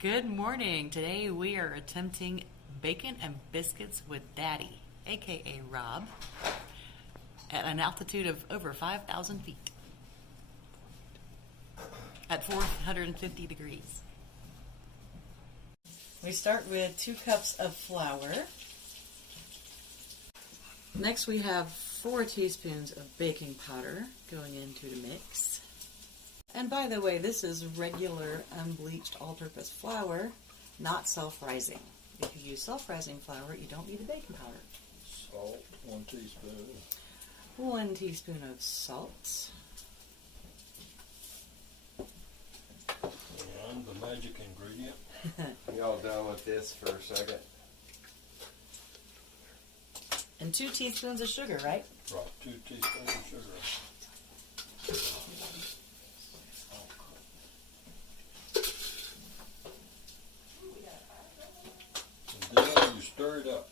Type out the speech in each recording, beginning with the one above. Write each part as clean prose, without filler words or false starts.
Good morning. Today we are attempting bacon and biscuits with Daddy, aka Rob, at an altitude of over 5,000 feet at 450 degrees. We start with 2 cups of flour. Next we have 4 teaspoons of baking powder going into the mix. And by the way, this is regular unbleached all-purpose flour, not self-rising. If you use self-rising flour, you don't need the baking powder. Salt, 1 teaspoon. 1 teaspoon of salt. And the magic ingredient. Y'all done with this for a second? And 2 teaspoons of sugar, right? Right, 2 teaspoons of sugar. And then you stir it up.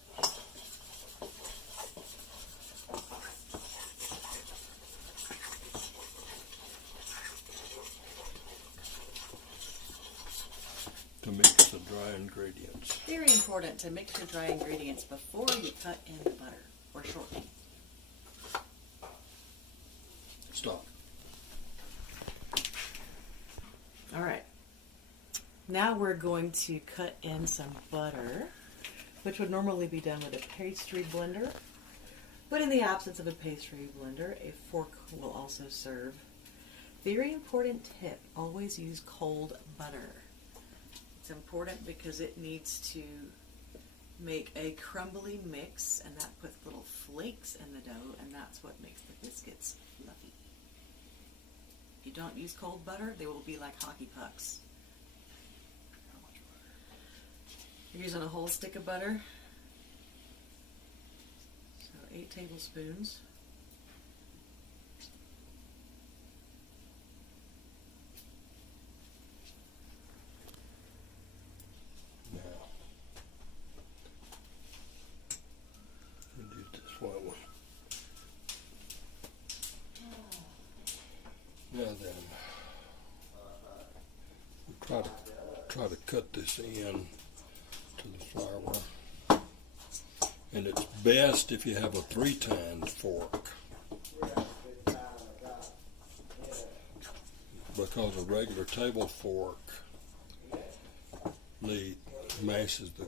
To mix the dry ingredients. Very important to mix your dry ingredients before you cut in the butter or shortening. Stop. All right. Now we're going to cut in some butter, which would normally be done with a pastry blender. But in the absence of a pastry blender, a fork will also serve. Very important tip, always use cold butter. It's important because it needs to make a crumbly mix, and that puts little flakes in the dough, and that's what makes the biscuits fluffy. If you don't use cold butter, they will be like hockey pucks. You're using a whole stick of butter, so 8 tablespoons. Now, we do this white one. Now then, we try to cut this in to the flour, and it's best if you have a 3-tined fork, because a regular table fork mashes the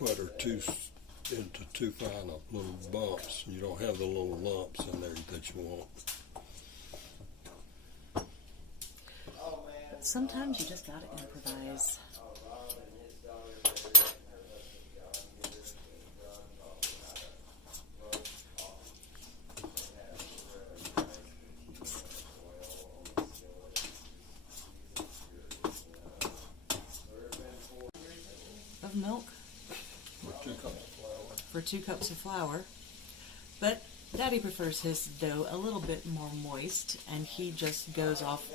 butter into too fine of little bumps. You don't have the little lumps in there that you want. Sometimes you just gotta improvise. Of milk For 2 cups of flour. for 2 cups of flour. But Daddy prefers his dough a little bit more moist, and he just goes off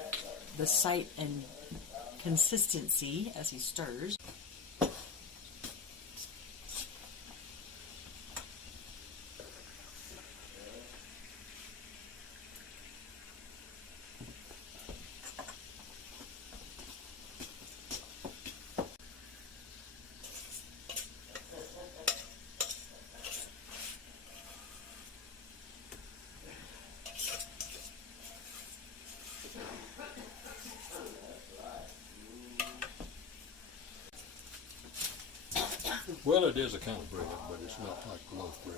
the sight and consistency as he stirs. Well, it is a kind of bread, but it's not like loaf bread.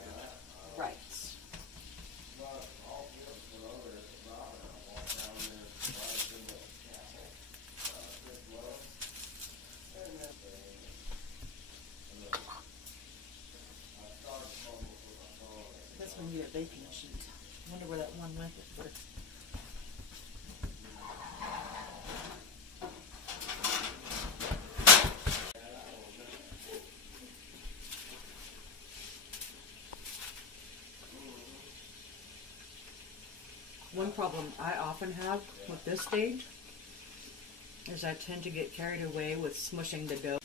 Right. This one need a baking sheet. I wonder where that one went. One problem I often have with this stage is I tend to get carried away with smushing the dough.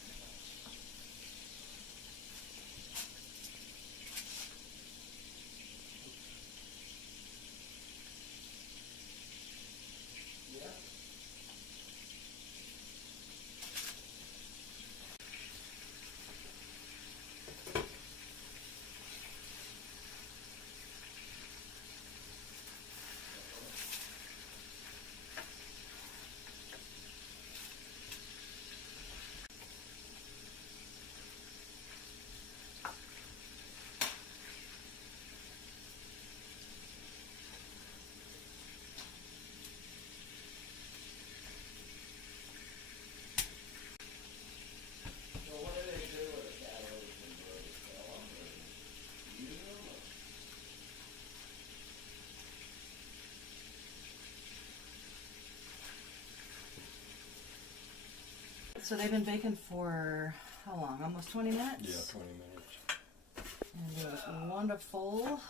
So they've been baking for how long? Almost 20 minutes? Yeah, 20 minutes. And it was wonderful.